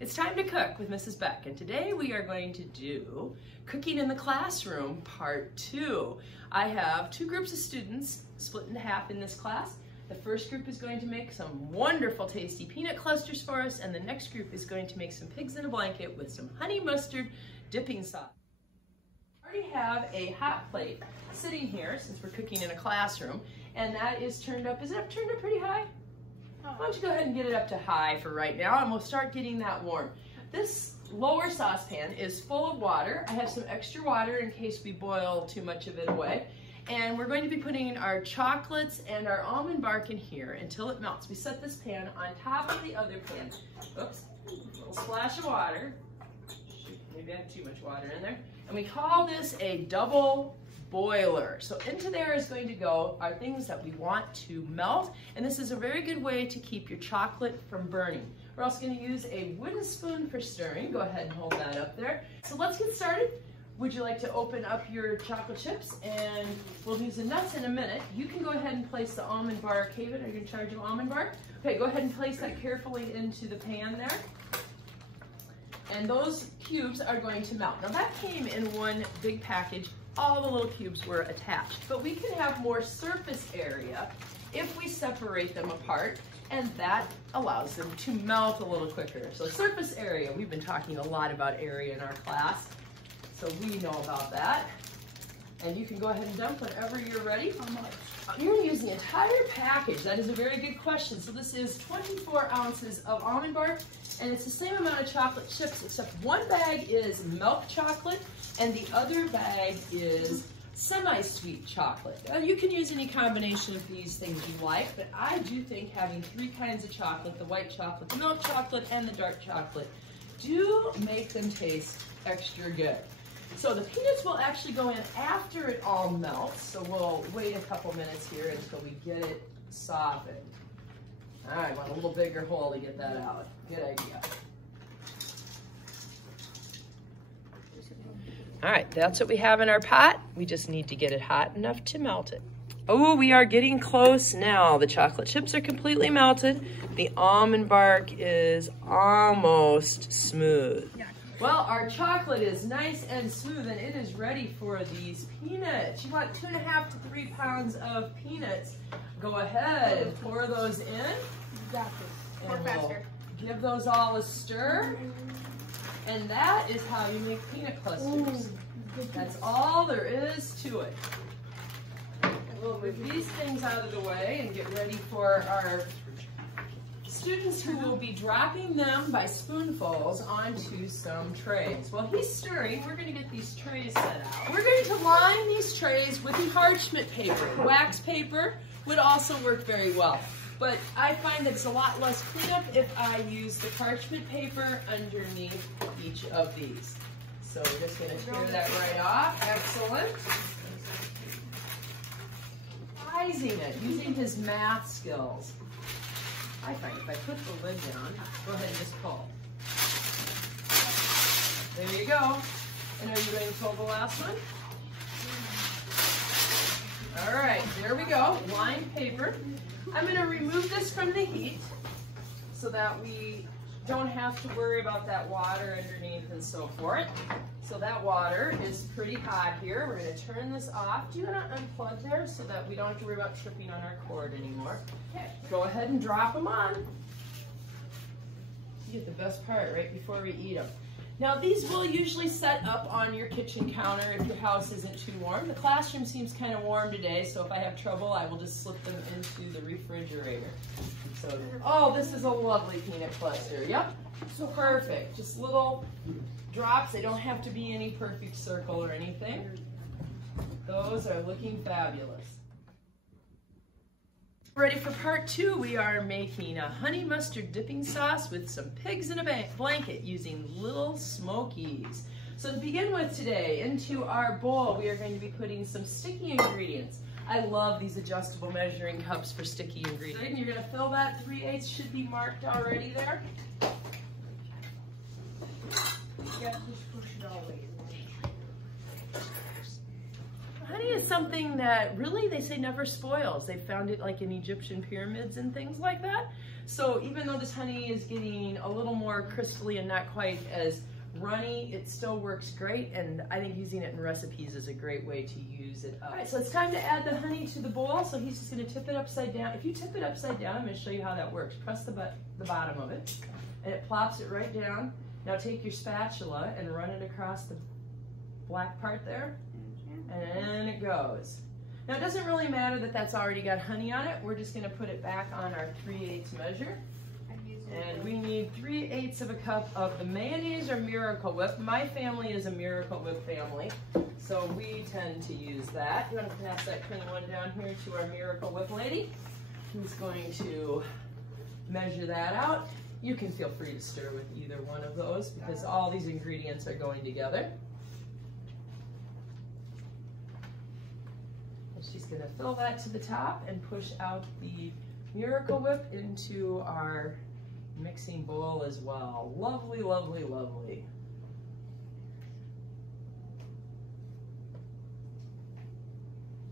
It's time to cook with Mrs. Beck, and today we are going to do Cooking in the Classroom Part 2. I have two groups of students split into half in this class. The first group is going to make some wonderful tasty peanut clusters for us, and the next group is going to make some pigs in a blanket with some honey mustard dipping sauce. I already have a hot plate sitting here since we're cooking in a classroom, and that is turned up. Is it turned up pretty high? Why don't you go ahead and get it up to high for right now, and we'll start getting that warm. This lower saucepan is full of water. I have some extra water in case we boil too much of it away. And we're going to be putting our chocolates and our almond bark in here until it melts. We set this pan on top of the other pan. Oops, a little splash of water. Shoot, maybe I have too much water in there. And we call this a double boiler. So into there is going to go our things that we want to melt, and this is a very good way to keep your chocolate from burning. We're also going to use a wooden spoon for stirring. Go ahead and hold that up there. So let's get started. Would you like to open up your chocolate chips? And we'll use the nuts in a minute. You can go ahead and place the almond bark. Haven, are you in charge of almond bark? Okay, go ahead and place that carefully into the pan there. And those cubes are going to melt. Now that came in one big package. All the little cubes were attached, but we can have more surface area if we separate them apart, and that allows them to melt a little quicker. So surface area, we've been talking a lot about area in our class, so we know about that. And you can go ahead and dump whenever you're ready. How much? You're going to use the entire package. That is a very good question. So this is 24 ounces of almond bark, and it's the same amount of chocolate chips, except one bag is milk chocolate, and the other bag is semi-sweet chocolate. Now, you can use any combination of these things you like, but I do think having three kinds of chocolate, the white chocolate, the milk chocolate, and the dark chocolate, do make them taste extra good. So the peanuts will actually go in after it all melts, so we'll wait a couple minutes here until we get it softened. All right, want a little bigger hole to get that out. Good idea. All right, that's what we have in our pot. We just need to get it hot enough to melt it. Oh, we are getting close now. The chocolate chips are completely melted. The almond bark is almost smooth. Well, our chocolate is nice and smooth, and it is ready for these peanuts. You want 2.5 to 3 pounds of peanuts. Go ahead and pour those in. You got this. Pour faster. Give those all a stir. And that is how you make peanut clusters. That's all there is to it. We'll move these things out of the way and get ready for our students who will be dropping them by spoonfuls onto some trays. While he's stirring, we're going to get these trays set out. We're going to line these trays with parchment paper. Wax paper would also work very well, but I find that it's a lot less cleanup if I use the parchment paper underneath each of these. So we're just going to tear that right off. Excellent. Sizing it, using his math skills. I find if I put the lid down, go ahead and just pull. There you go. And are you ready to pull the last one? All right, there we go. Lined paper. I'm going to remove this from the heat so that we don't have to worry about that water underneath and so forth. So that water is pretty hot here. We're going to turn this off. Do you want to unplug there so that we don't have to worry about tripping on our cord anymore? Okay, go ahead and drop them on. You get the best part right before we eat them. Now these will usually set up on your kitchen counter if your house isn't too warm. The classroom seems kind of warm today, so if I have trouble, I will just slip them into the refrigerator. So, oh, this is a lovely peanut cluster. Yep, so perfect. Just little drops. They don't have to be any perfect circle or anything. Those are looking fabulous. Ready for part 2, we are making a honey mustard dipping sauce with some pigs in a blanket using little smokies. So to begin with today, into our bowl, we are going to be putting some sticky ingredients. I love these adjustable measuring cups for sticky ingredients. And you're going to fill that 3/8 should be marked already there. Yeah, push it all the way. Honey is something that really, they say, never spoils. They found it like in Egyptian pyramids and things like that. So even though this honey is getting a little more crystally and not quite as runny, it still works great, and I think using it in recipes is a great way to use it up. All right, so it's time to add the honey to the bowl. So he's just gonna tip it upside down. If you tip it upside down, I'm gonna show you how that works. Press the bottom of it, and it plops it right down. Now take your spatula and run it across the black part there, and it goes. Now it doesn't really matter that that's already got honey on it. We're just gonna put it back on our 3/8 measure. And we need 3/8 of a cup of the mayonnaise or Miracle Whip. My family is a Miracle Whip family, so we tend to use that. You want to pass that clean one down here to our Miracle Whip lady, who's going to measure that out. You can feel free to stir with either one of those because all these ingredients are going together. And she's going to fill that to the top and push out the Miracle Whip into our mixing bowl as well. Lovely, lovely, lovely.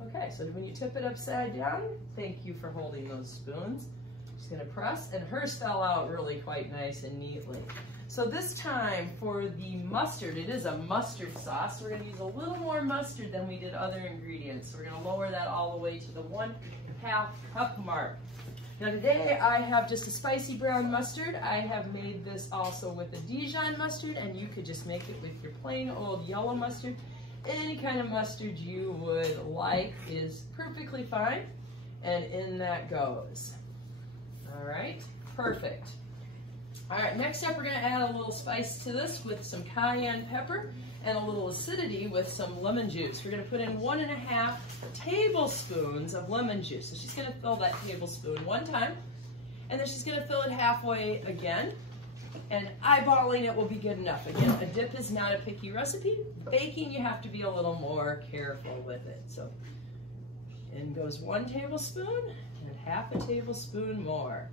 Okay, so when you tip it upside down, thank you for holding those spoons. Just gonna press, and hers fell out really quite nice and neatly. So this time for the mustard, it is a mustard sauce. We're gonna use a little more mustard than we did other ingredients. So we're gonna lower that all the way to the 1/2 cup mark. Now today I have just a spicy brown mustard. I have made this also with a Dijon mustard, and you could just make it with your plain old yellow mustard. Any kind of mustard you would like is perfectly fine, and in that goes. All right, perfect. All right, next up we're gonna add a little spice to this with some cayenne pepper and a little acidity with some lemon juice. We're gonna put in 1.5 tablespoons of lemon juice. So she's gonna fill that tablespoon one time, and then she's gonna fill it halfway again, and eyeballing it will be good enough. Again, a dip is not a picky recipe. Baking, you have to be a little more careful with it. So in goes 1 tablespoon and 1/2 tablespoon more.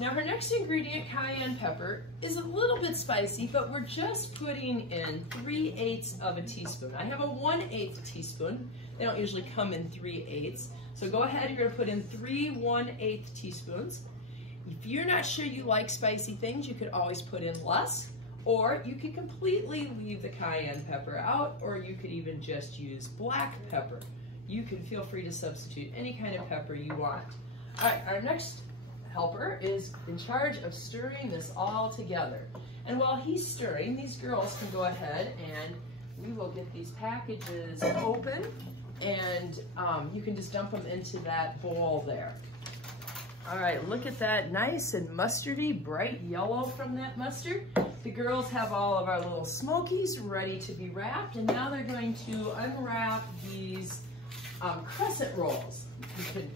Now her next ingredient, cayenne pepper, is a little bit spicy, but we're just putting in 3/8 of a teaspoon. I have a 1/8 teaspoon. They don't usually come in 3/8. So go ahead, you're gonna put in 3 1/8 teaspoons. If you're not sure you like spicy things, you could always put in less, or you could completely leave the cayenne pepper out, or you could even just use black pepper. You can feel free to substitute any kind of pepper you want. All right, our next helper is in charge of stirring this all together. And while he's stirring, these girls can go ahead and we will get these packages open, and you can just dump them into that bowl there. All right, look at that, nice and mustardy, bright yellow from that mustard. The girls have all of our little smokies ready to be wrapped, and now they're going to unwrap these crescent rolls. You can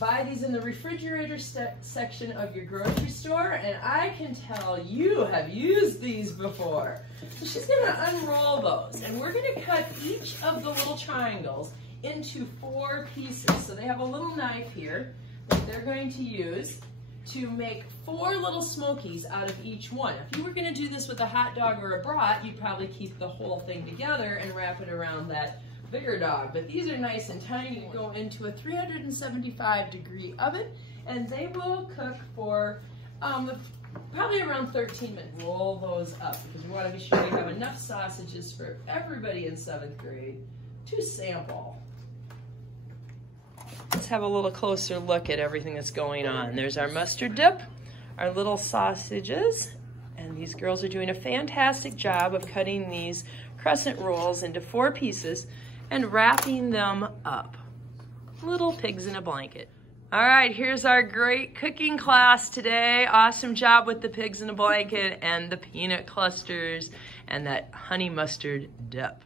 buy these in the refrigerator section of your grocery store, and I can tell you have used these before. So she's gonna unroll those, and we're gonna cut each of the little triangles into 4 pieces. So they have a little knife here that they're going to use to make 4 little smokies out of each one. If you were gonna do this with a hot dog or a brat, you'd probably keep the whole thing together and wrap it around that bigger dog, but these are nice and tiny. Go into a 375-degree oven, and they will cook for probably around 13 minutes. Roll those up because we want to be sure we have enough sausages for everybody in 7th grade to sample. Let's have a little closer look at everything that's going on. There's our mustard dip, our little sausages, and these girls are doing a fantastic job of cutting these crescent rolls into 4 pieces and wrapping them up. Little pigs in a blanket. All right, here's our great cooking class today. Awesome job with the pigs in a blanket and the peanut clusters and that honey mustard dip.